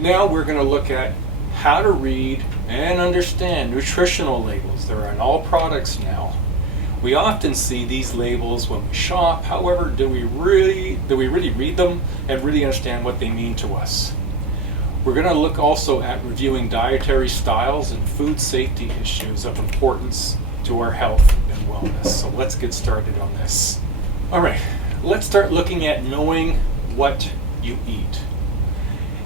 Now we're going to look at how to read and understand nutritional labels. They're on all products now. We often see these labels when we shop. However, do we really read them and really understand what they mean to us? We're going to look also at reviewing dietary styles and food safety issues of importance to our health and wellness. So let's get started on this. All right, let's start looking at knowing what you eat.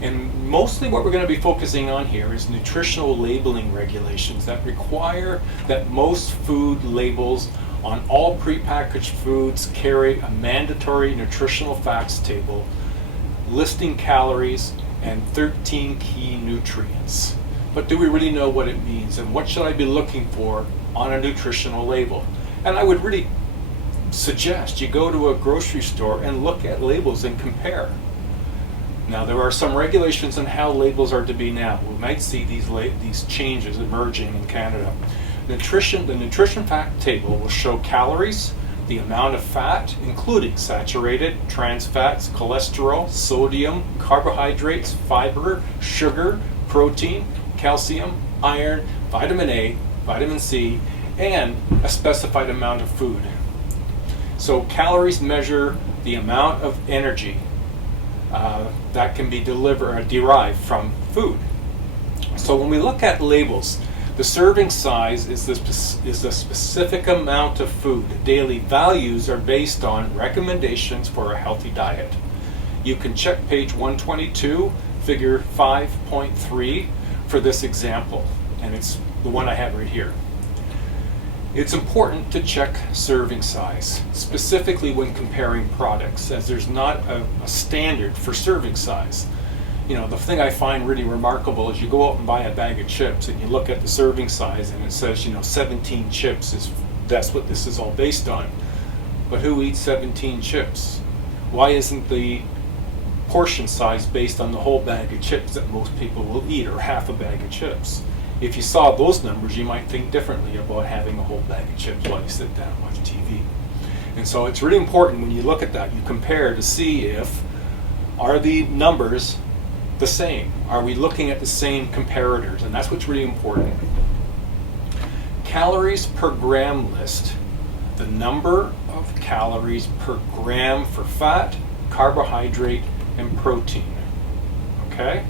And mostly what we're going to be focusing on here is nutritional labeling regulations that require that most food labels on all prepackaged foods carry a mandatory nutritional facts table listing calories and 13 key nutrients. But do we really know what it means, and what should I be looking for on a nutritional label? And I would really suggest you go to a grocery store and look at labels and compare. Now, there are some regulations on how labels are to be now. We might see these changes emerging in Canada. The nutrition fact table will show calories, the amount of fat, including saturated, trans fats, cholesterol, sodium, carbohydrates, fiber, sugar, protein, calcium, iron, vitamin A, vitamin C, and a specified amount of food. So calories measure the amount of energy that can be derived from food. So when we look at labels, the serving size is the specific amount of food. Daily values are based on recommendations for a healthy diet. You can check page 122, figure 5.3 for this example, and it's the one I have right here. It's important to check serving size, specifically when comparing products, as there's not a standard for serving size. You know, the thing I find really remarkable is you go out and buy a bag of chips and you look at the serving size and it says, 17 chips that's what this is all based on. But who eats 17 chips? Why isn't the portion size based on the whole bag of chips that most people will eat, or half a bag of chips? If you saw those numbers, you might think differently about having a whole bag of chips while you sit down and watch TV. And so it's really important when you look at that, you compare to see if are the numbers the same? Are we looking at the same comparators? And that's what's really important. Calories per gram list the number of calories per gram for fat, carbohydrate, and protein. Okay?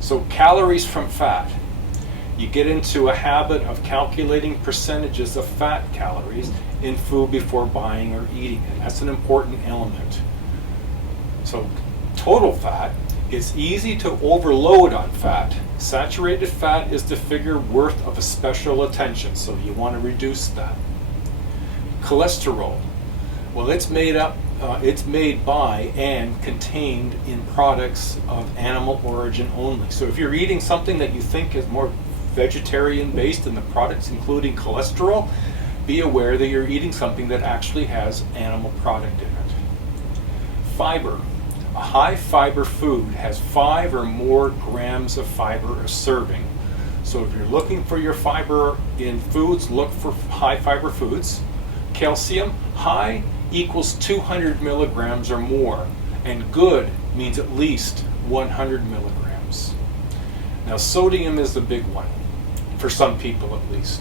So calories from fat. You get into a habit of calculating percentages of fat calories in food before buying or eating, and that's an important element. So total fat, it's easy to overload on fat. Saturated fat is the figure worth of a special attention, so you want to reduce that. Cholesterol, well, it's made by and contained in products of animal origin only. So if you're eating something that you think is more vegetarian based in the products including cholesterol, be aware that you're eating something that actually has animal product in it. Fiber. A high fiber food has 5 or more grams of fiber a serving. So if you're looking for your fiber in foods, look for high fiber foods. Calcium, high equals 200 milligrams or more, and good means at least 100 milligrams. Now sodium is the big one, for some people at least.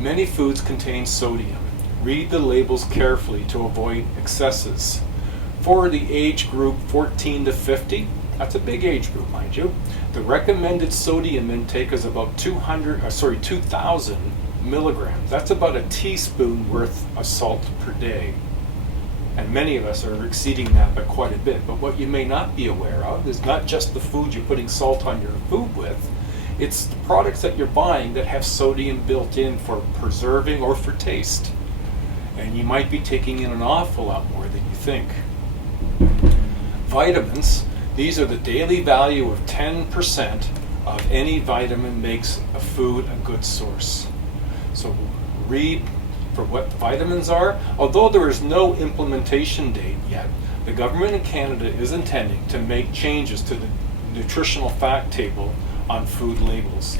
Many foods contain sodium. Read the labels carefully to avoid excesses. For the age group 14 to 50, that's a big age group, mind you, the recommended sodium intake is about 2,000 milligrams. That's about a teaspoon worth of salt per day. And many of us are exceeding that by quite a bit. But what you may not be aware of is not just the food you're putting salt on your food with, it's the products that you're buying that have sodium built in for preserving or for taste. And you might be taking in an awful lot more than you think. Vitamins, these are the daily value of 10% of any vitamin makes a food a good source. So read for what vitamins are. Although there is no implementation date yet, the government in Canada is intending to make changes to the nutritional fact table on food labels,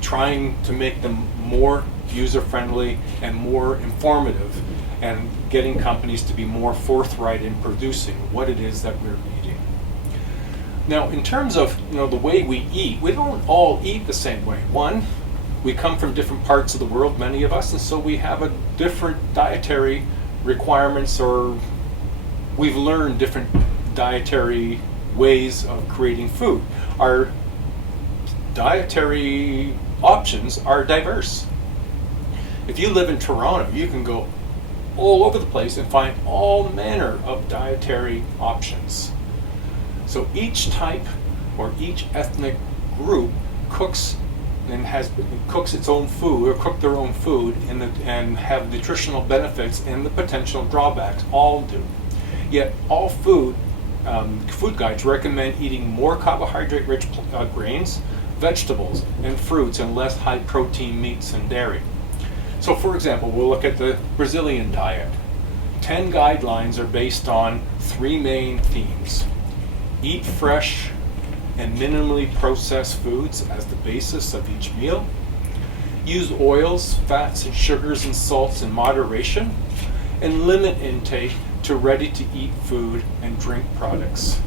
trying to make them more user-friendly and more informative, and getting companies to be more forthright in producing what it is that we're eating. Now, in terms of the way we eat, we don't all eat the same way. One, we come from different parts of the world, many of us, and so we have a different dietary requirements, or we've learned different dietary ways of creating food. Our dietary options are diverse. If you live in Toronto, you can go all over the place and find all manner of dietary options. So each type or each ethnic group cooks its own food, or cook their own food, and have nutritional benefits and the potential drawbacks. All do. Yet all food guides recommend eating more carbohydrate-rich grains, vegetables, and fruits, and less high-protein meats and dairy. So, for example, we'll look at the Brazilian diet. 10 guidelines are based on 3 main themes. Eat fresh and minimally processed foods as the basis of each meal. Use oils, fats, and sugars and salts in moderation, and limit intake to ready-to-eat food and drink products.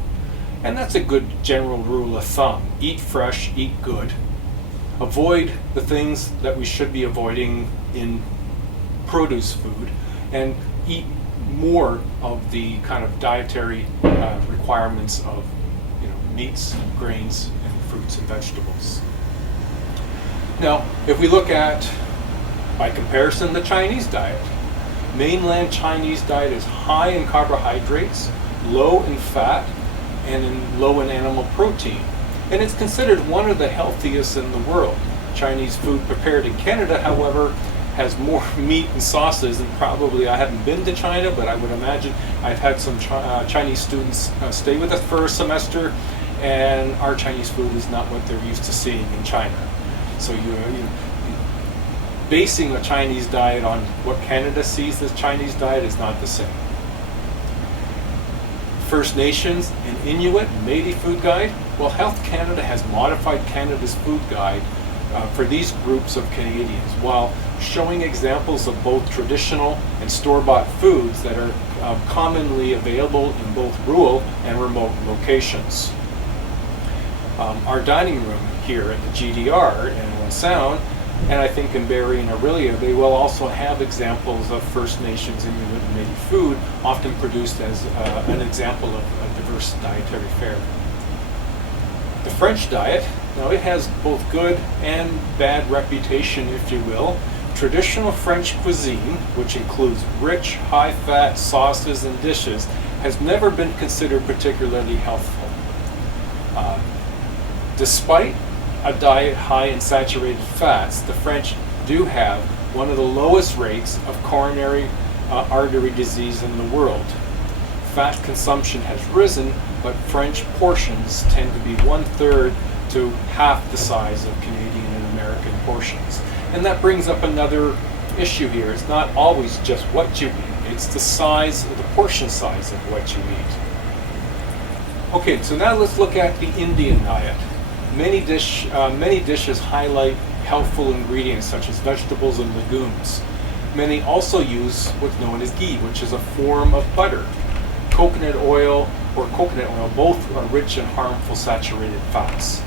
And that's a good general rule of thumb. Eat fresh, eat good. Avoid the things that we should be avoiding in produce food, and eat more of the kind of dietary requirements of meats, grains, and fruits and vegetables. Now, if we look at, by comparison, the Chinese diet, mainland Chinese diet is high in carbohydrates, low in fat, and low in animal protein. And it's considered one of the healthiest in the world. Chinese food prepared in Canada, however, has more meat and sauces, and probably, I haven't been to China, but I would imagine I've had some Chinese students stay with us for a semester, and our Chinese food is not what they're used to seeing in China. So you're basing a Chinese diet on what Canada sees as Chinese diet is not the same. First Nations and Inuit and Métis food guide. Well, Health Canada has modified Canada's food guide for these groups of Canadians, while showing examples of both traditional and store-bought foods that are commonly available in both rural and remote locations. Our dining room here at the GDR in Owen Sound, and I think in Barrie and Orillia, they will also have examples of First Nations, Inuit, and Métis food, often produced as an example of a diverse dietary fare. The French diet, now it has both good and bad reputation, if you will. Traditional French cuisine, which includes rich, high-fat sauces and dishes, has never been considered particularly healthful. Despite a diet high in saturated fats, the French do have one of the lowest rates of coronary artery disease in the world. Fat consumption has risen, but French portions tend to be 1/3 to half the size of Canadian and American portions. And that brings up another issue here. It's not always just what you eat, it's the size, the portion size of what you eat. Okay, so now let's look at the Indian diet. Many dishes highlight healthful ingredients such as vegetables and legumes. Many also use what's known as ghee, which is a form of butter. Coconut oil or coconut oil, both are rich in harmful saturated fats.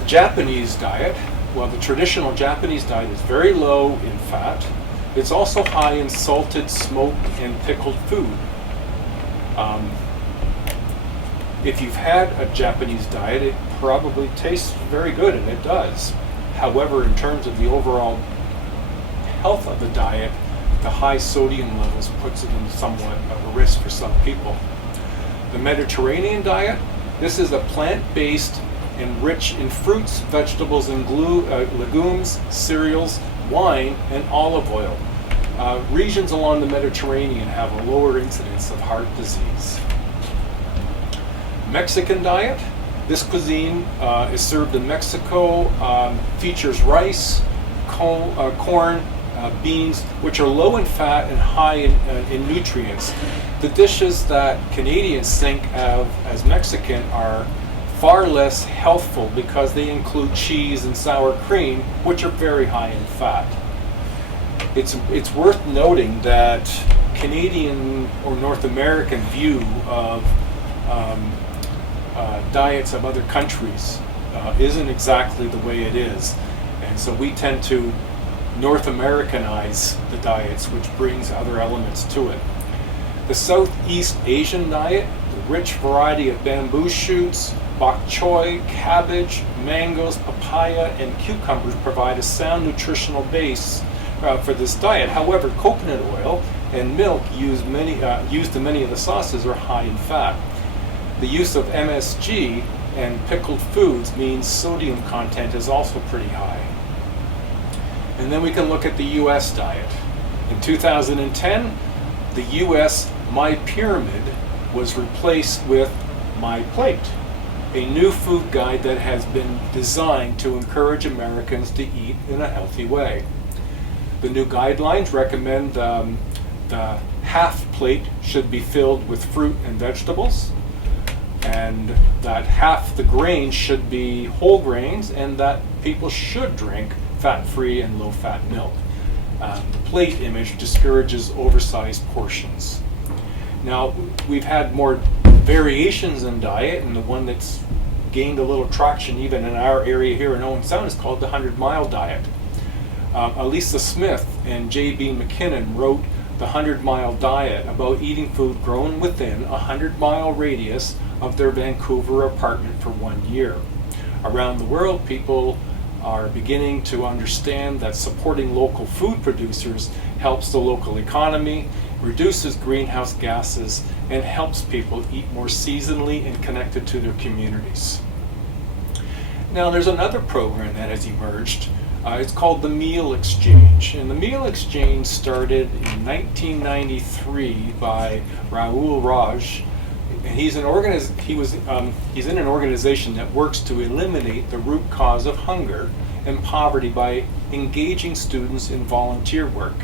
The Japanese diet, well, the traditional Japanese diet is very low in fat. It's also high in salted, smoked, and pickled food. If you've had a Japanese diet, it probably tastes very good, and it does. However, in terms of the overall health of the diet, the high sodium levels puts it in somewhat of a risk for some people. The Mediterranean diet, this is a plant-based and rich in fruits, vegetables, and legumes, cereals, wine, and olive oil. Regions along the Mediterranean have a lower incidence of heart disease. Mexican diet, this cuisine is served in Mexico, features rice, corn, beans, which are low in fat and high in nutrients. The dishes that Canadians think of as Mexican are far less healthful because they include cheese and sour cream, which are very high in fat. It's worth noting that Canadian or North American view of diets of other countries isn't exactly the way it is. And so we tend to North Americanize the diets, which brings other elements to it. The Southeast Asian diet, the rich variety of bamboo shoots, bok choy, cabbage, mangoes, papaya, and cucumbers provide a sound nutritional base for this diet. However, coconut oil and milk used in many of the sauces are high in fat. The use of MSG and pickled foods means sodium content is also pretty high. And then we can look at the U.S. diet. In 2010, the U.S. My Pyramid was replaced with My Plate, a new food guide that has been designed to encourage Americans to eat in a healthy way. The new guidelines recommend the half plate should be filled with fruit and vegetables, and that half the grains should be whole grains, and that people should drink fat-free and low-fat milk. The plate image discourages oversized portions. Now, we've had more variations in diet, and the one that's gained a little traction even in our area here in Owen Sound is called the 100-mile diet. Elisa Smith and J.B. McKinnon wrote the 100-mile diet about eating food grown within a 100-mile radius of their Vancouver apartment for 1 year. Around the world, people are beginning to understand that supporting local food producers helps the local economy, reduces greenhouse gases, and helps people eat more seasonally and connected to their communities. Now, there's another program that has emerged. It's called the Meal Exchange, and the Meal Exchange started in 1993 by Rahul Raj. And he's in an organization that works to eliminate the root cause of hunger and poverty by engaging students in volunteer work.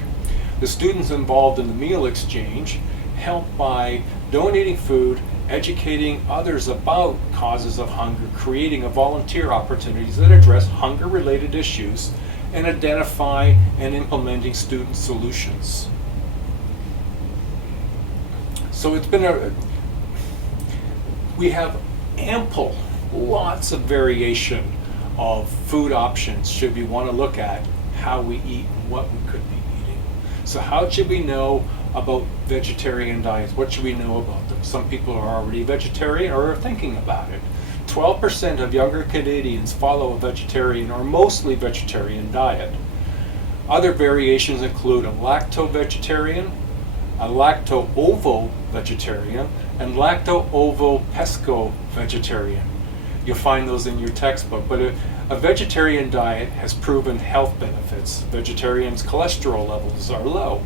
The students involved in the Meal Exchange help by donating food, educating others about causes of hunger, creating volunteer opportunities that address hunger-related issues, and identify and implementing student solutions. So we have lots of variation of food options should we want to look at how we eat and what we could be eating. So how should we know about vegetarian diets? What should we know about them? Some people are already vegetarian or are thinking about it. 12% of younger Canadians follow a vegetarian or mostly vegetarian diet. Other variations include a lacto-vegetarian, a lacto-ovo vegetarian, and lacto-ovo-pesco vegetarian. You'll find those in your textbook, but a vegetarian diet has proven health benefits. Vegetarians' cholesterol levels are low.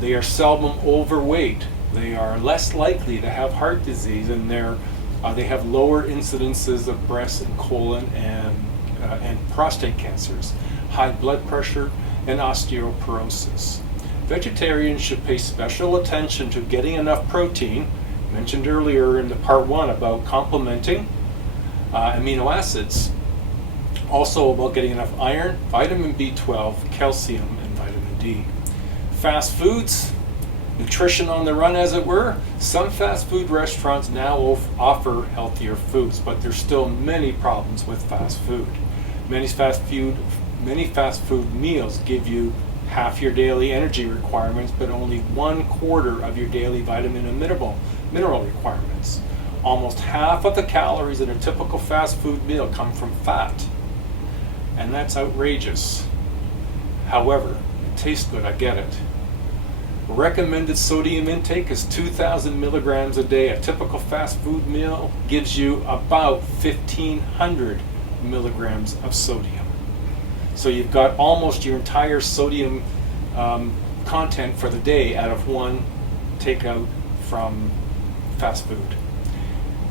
They are seldom overweight. They are less likely to have heart disease, and they have lower incidences of breast and colon and prostate cancers, high blood pressure, and osteoporosis. Vegetarians should pay special attention to getting enough protein, mentioned earlier in the part 1 about complementing amino acids, also about getting enough iron, vitamin B12, calcium, and vitamin D. Fast foods, nutrition on the run as it were. Some fast food restaurants now offer healthier foods, but there's still many problems with fast food. Many fast food meals give you half your daily energy requirements, but only 1/4 of your daily vitamin and mineral requirements. Almost half of the calories in a typical fast food meal come from fat, and that's outrageous. However, it tastes good, I get it. Recommended sodium intake is 2,000 milligrams a day. A typical fast food meal gives you about 1,500 milligrams of sodium. So you've got almost your entire sodium content for the day out of one takeout from fast food.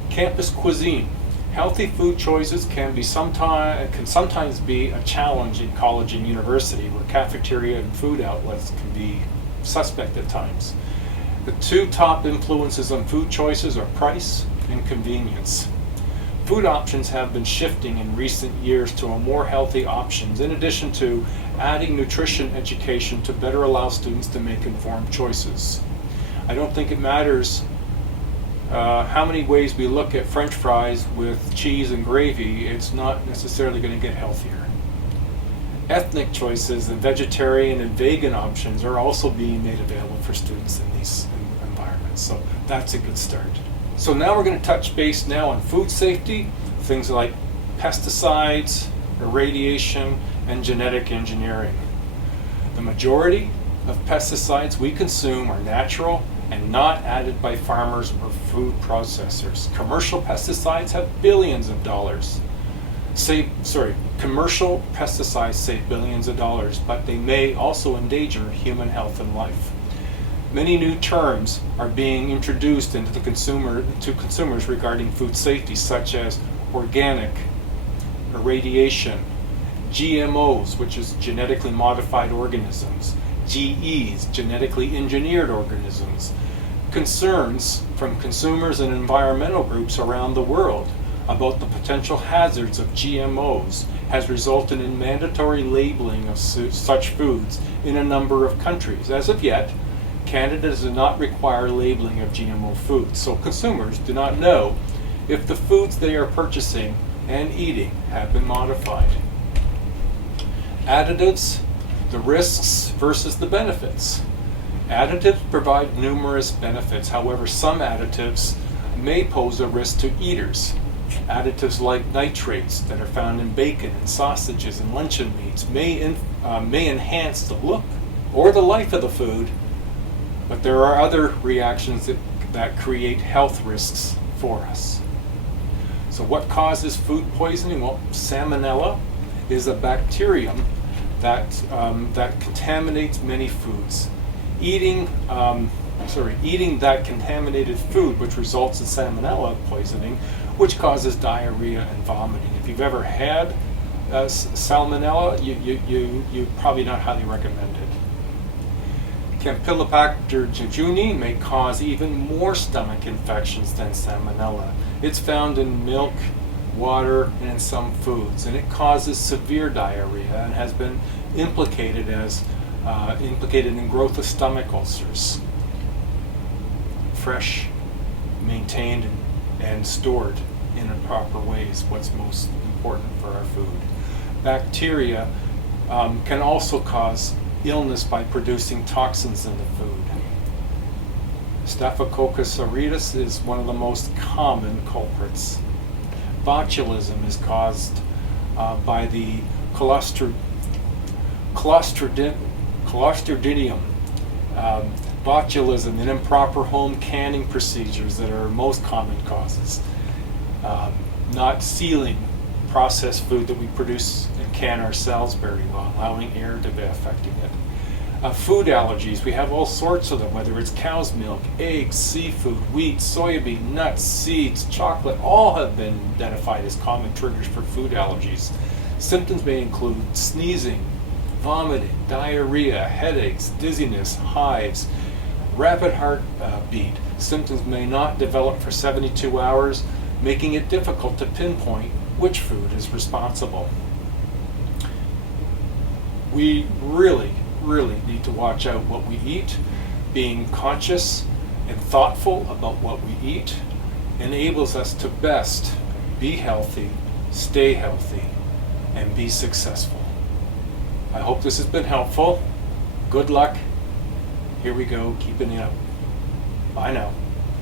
Campus cuisine. Healthy food choices can sometimes be a challenge in college and university, where cafeteria and food outlets can be suspect at times. The two top influences on food choices are price and convenience. Food options have been shifting in recent years to a more healthy options, in addition to adding nutrition education to better allow students to make informed choices. I don't think it matters how many ways we look at French fries with cheese and gravy, it's not necessarily going to get healthier. Ethnic choices and vegetarian and vegan options are also being made available for students in these environments, so that's a good start. So now we're going to touch base now on food safety, things like pesticides, irradiation, and genetic engineering. The majority of pesticides we consume are natural and not added by farmers or food processors. Commercial pesticides have billions of dollars. Commercial pesticides save billions of dollars, but they may also endanger human health and life. Many new terms are being introduced into the consumers regarding food safety, such as organic, irradiation, GMOs, which is genetically modified organisms, GEs, genetically engineered organisms. Concerns from consumers and environmental groups around the world about the potential hazards of GMOs has resulted in mandatory labeling of such foods in a number of countries. As of yet, Canada does not require labeling of GMO foods, so consumers do not know if the foods they are purchasing and eating have been modified. Additives, the risks versus the benefits. Additives provide numerous benefits. However, some additives may pose a risk to eaters. Additives like nitrates that are found in bacon and sausages and luncheon meats may enhance the look or the life of the food, but there are other reactions that create health risks for us. So what causes food poisoning? Well, salmonella is a bacterium that contaminates many foods. Eating that contaminated food, which results in salmonella poisoning, which causes diarrhea and vomiting. If you've ever had salmonella, you probably not highly recommend it. Campylobacter jejuni may cause even more stomach infections than salmonella. It's found in milk, water, and in some foods, and it causes severe diarrhea and has been implicated in growth of stomach ulcers. Fresh, maintained, and stored in a proper way is what's most important for our food. Bacteria can also cause illness by producing toxins in the food. Staphylococcus aureus is one of the most common culprits. Botulism is caused by the Clostridium. Botulism and improper home canning procedures that are most common causes. Not sealing processed food that we produce and can ourselves very well, allowing air to be affecting it. Food allergies, we have all sorts of them, whether it's cow's milk, eggs, seafood, wheat, soybean, nuts, seeds, chocolate, all have been identified as common triggers for food allergies. Symptoms may include sneezing, vomiting, diarrhea, headaches, dizziness, hives, rapid heartbeat. Symptoms may not develop for 72 hours, making it difficult to pinpoint which food is responsible. We really need to watch out what we eat. Being conscious and thoughtful about what we eat enables us to best be healthy, stay healthy, and be successful. I hope this has been helpful. Good luck. Here we go, keeping it up. Bye now.